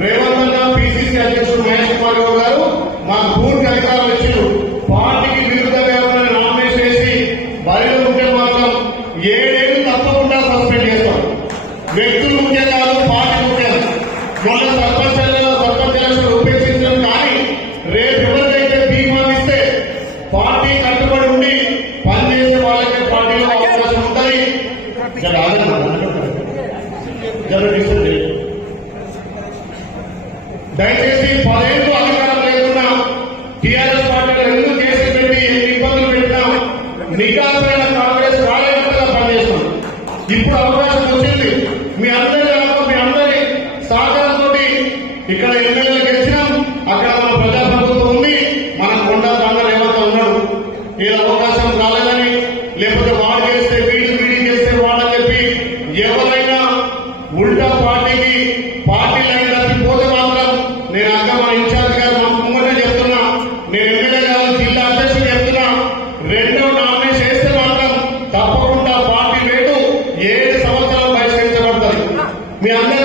రేవంత్ అన్న పిసిసి అధ్యక్షుడు మహేష్ వికాసమైన కాంగ్రెస్ కార్యకర్తగా పనిచేస్తున్నాం ఇప్పుడు మీ అందరూ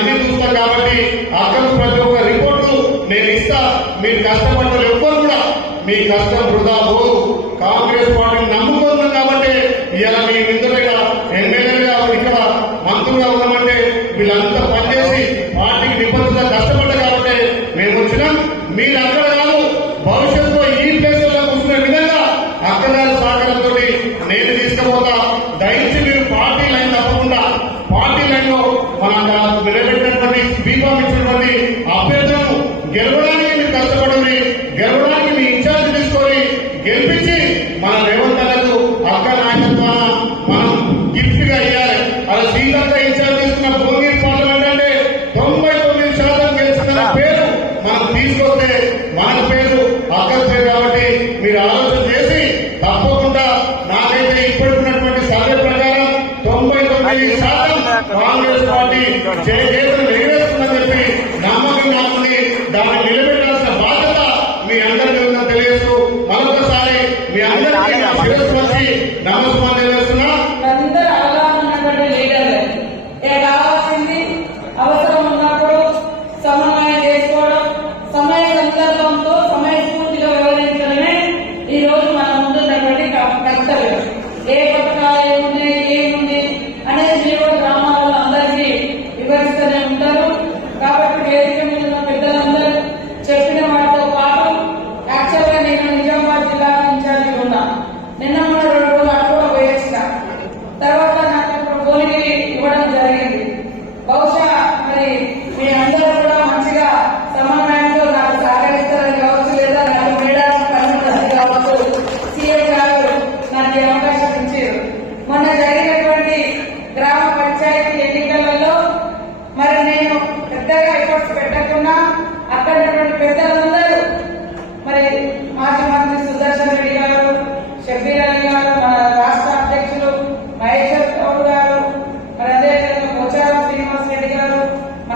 అన్ని చూస్తాం కాబట్టి అక్కడ ప్రతి ఒక్క రిపోర్ట్ నేను ఇస్తా. మీరు కష్టపడ్డ ఎవ్వరు కూడా మీ కష్టం వృధా పోదు. కాంగ్రెస్ పార్టీని నమ్ముకున్నాం కాబట్టి ఇలా మీ నిందులుగా ఎమ్మెల్యేగా ఇక్కడ మంత్రులుగా ఉన్నామంటే వీళ్ళంతా మీరు ఆలోచన చేసి తప్పకుండా నాకైతే ఇప్పటికున్నటువంటి సర్వే ప్రకారం తొంభై తొమ్మిది శాతం కాంగ్రెస్ పార్టీ చేతులు నెరవేరుస్తుందని చెప్పి నమ్మకం కాకుండా దాన్ని నిలబెట్టాల్సిన బాధ్యత మీ అందరికీ ఉందని తెలియజేస్తూ మరొకసారి మీ అందరికీ నమస్కారం తెలియజేస్తున్నా.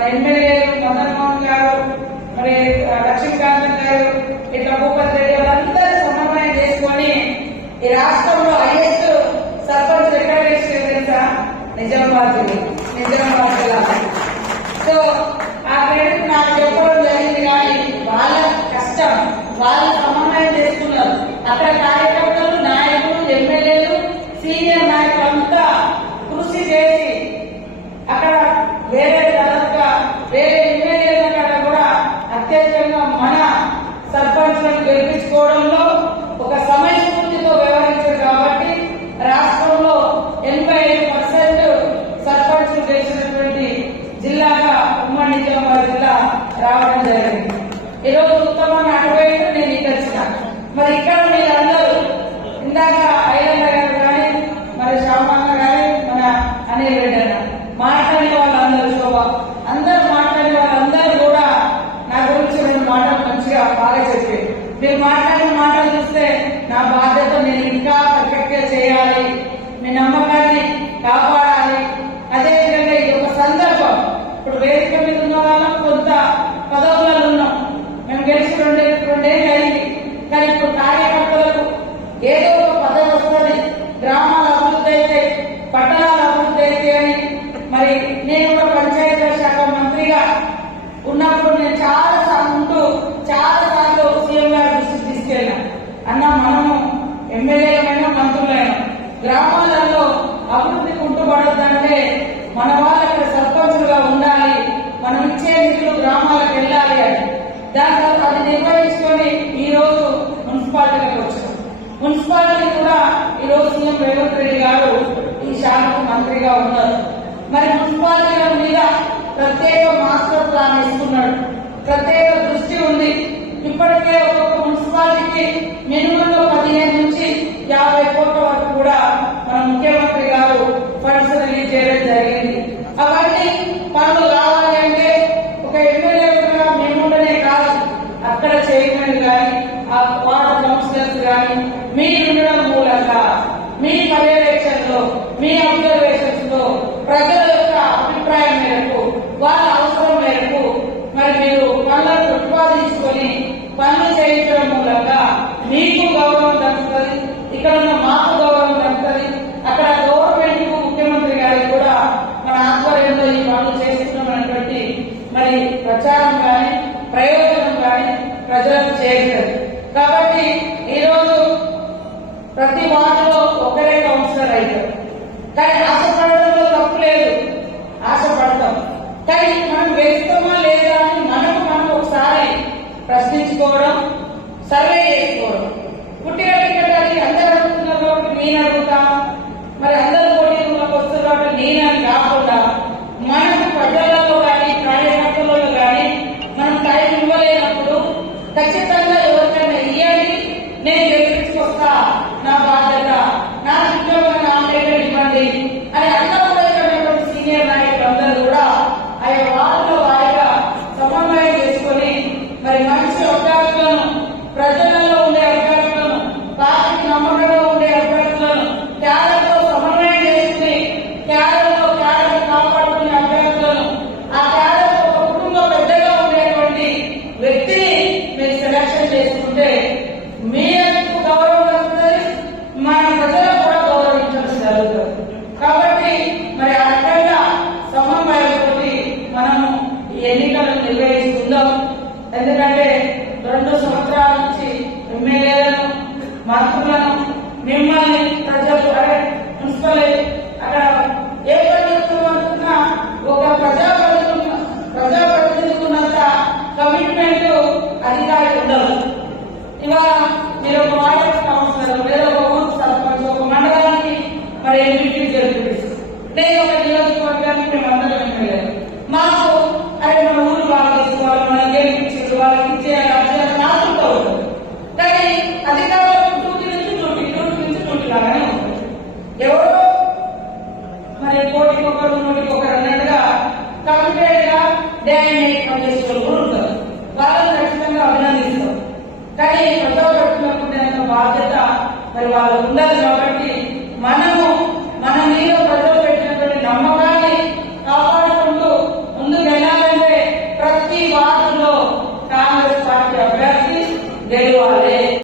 ఎమ్మెల్యేలు మదన్ మోహన్ గారు మరి లక్ష్మీకాంత్ గారు ఇట్లా భూపతి రెడ్డి వాళ్ళందరూ సమన్వయం చేసుకొని ఈ రాష్ట్రంలో హైయెస్ట్ సర్పంచ్ ఎక్కడ తెలుసు తెలుసా? నిజామాబాద్ నిజామాబాద్ సమస్యలను గెలిపించుకోవడంలో ఒక సమయస్ఫూర్తితో వ్యవహరించారు కాబట్టి రాష్ట్రంలో ఎనభై ఐదు పర్సెంట్ సర్పంచ్ గెలిచినటువంటి జిల్లాగా ఉమ్మడి నిజామాబాద్ జిల్లా రావడం జరిగింది. ఈరోజు ఉత్తమం అరవై ఐదు నేను ఇక్కడ మరి ఇక్కడ మీరందరూ ఇందాక ఐలమ్మ గారు కానీ మరి శ్యామమ్మ కానీ మన అనిల్ రెడ్డి అన్న మాట్లాడే వాళ్ళందరూ శోభ. నా బాధ్యత నేను ఇంకా పర్ఫెక్ట్గా చేయాలి. మీ నమ్మకాన్ని కాపాడాలి. అదేవిధంగా ఇది ఒక సందర్భం. ఇప్పుడు వేదిక మీద ఉన్న వాళ్ళం కొంత పదవులలో ఉన్నాం. మేము గెలిచి రెండే రెండేళ్ళు అయింది. కానీ ఇప్పుడు కార్యకర్తలకు ఏదో ఒక పదవి వస్తుంది. గ్రామాల అభివృద్ధి అయితే పట్టణాల అభివృద్ధి అయితే అని. మరి నేను కూడా పంచాయతీ శాఖ మంత్రిగా ఉన్నప్పుడు నేను చాలా సార్లు ఉంటూ చాలా సార్లు సీఎం గారి దృష్టికి తీసుకెళ్ళినా అన్న మనము ఎమ్మెల్యేలమైనా మంత్రులైనా గ్రామాలలో అభివృద్ధి కుంటుపడద్దంటే మన వాళ్ళు అక్కడ సర్పంచులుగా ఉండాలి. మనం ఇచ్చే నిధులు గ్రామాలకు వెళ్ళాలి అని. దాని తర్వాత అది నిర్వహించుకొని ఈ రోజు మున్సిపాలిటీలకు వచ్చాం. మున్సిపాలిటీ కూడా ఈ రోజు సీఎం రేవంత్ రెడ్డి గారు ఈ శాఖకు మంత్రిగా ఉన్నారు. మరి మున్సిపాలిటీల మీద ప్రత్యేక మాస్టర్ ప్లాన్ ఇస్తున్నాడు ప్రత్యేక దృష్టి ఉంది. కౌన్సిలర్స్ మీరు ఉండడం మూలంగా మీ పర్యవేక్షణలో మీ అబ్జర్వేషన్స్లో ప్రజల యొక్క అభిప్రాయం మేరకు వాళ్ళ అవసరం మేరకు మరి మీరు పనులను ఉత్పాదించుకొని పనులు చేయించడం మూలంగా మీకు గౌరవం దక్కుతుంది ఇక్కడ ఉన్న మాకు గౌరవం దక్కుతుంది. అక్కడ గవర్నమెంట్కు ముఖ్యమంత్రి గారికి కూడా మన ఆధ్వర్యంలో ఈ పనులు చేస్తున్నామన్నటువంటి మరి ప్రచారం కానీ ప్రయోజనం కానీ ప్రజలకు చేరుతుంది. కాబట్టి ప్రతి వార్డులో ఒకరే కౌన్సిలర్ అవుతారు కానీ ఆశపడడంలో తప్పు లేదు. ఆశపడతాం. కానీ మనం గెలుస్తామా లేదా అని మనకు మనం ఒకసారి ప్రశ్నించుకోవడం సర్వే చేసుకోవడం. పుట్టిన పెట్టడానికి అందరూ అడుగుతున్నారు కాబట్టి నేను అడుగుతా మరి అందరూ పోటీలకు వస్తున్నారు కాబట్టి నేను అని కాకుండా మనకు ప్రజలలో కానీ కార్యకర్తలలో కానీ మనం టైం ఇవ్వలేనప్పుడు ఖచ్చితంగా అభినందిస్తాం కానీ ప్రజాప్రతినిధులకు బాధ్యత మరి వాళ్ళు ఉండాలి కాబట్టి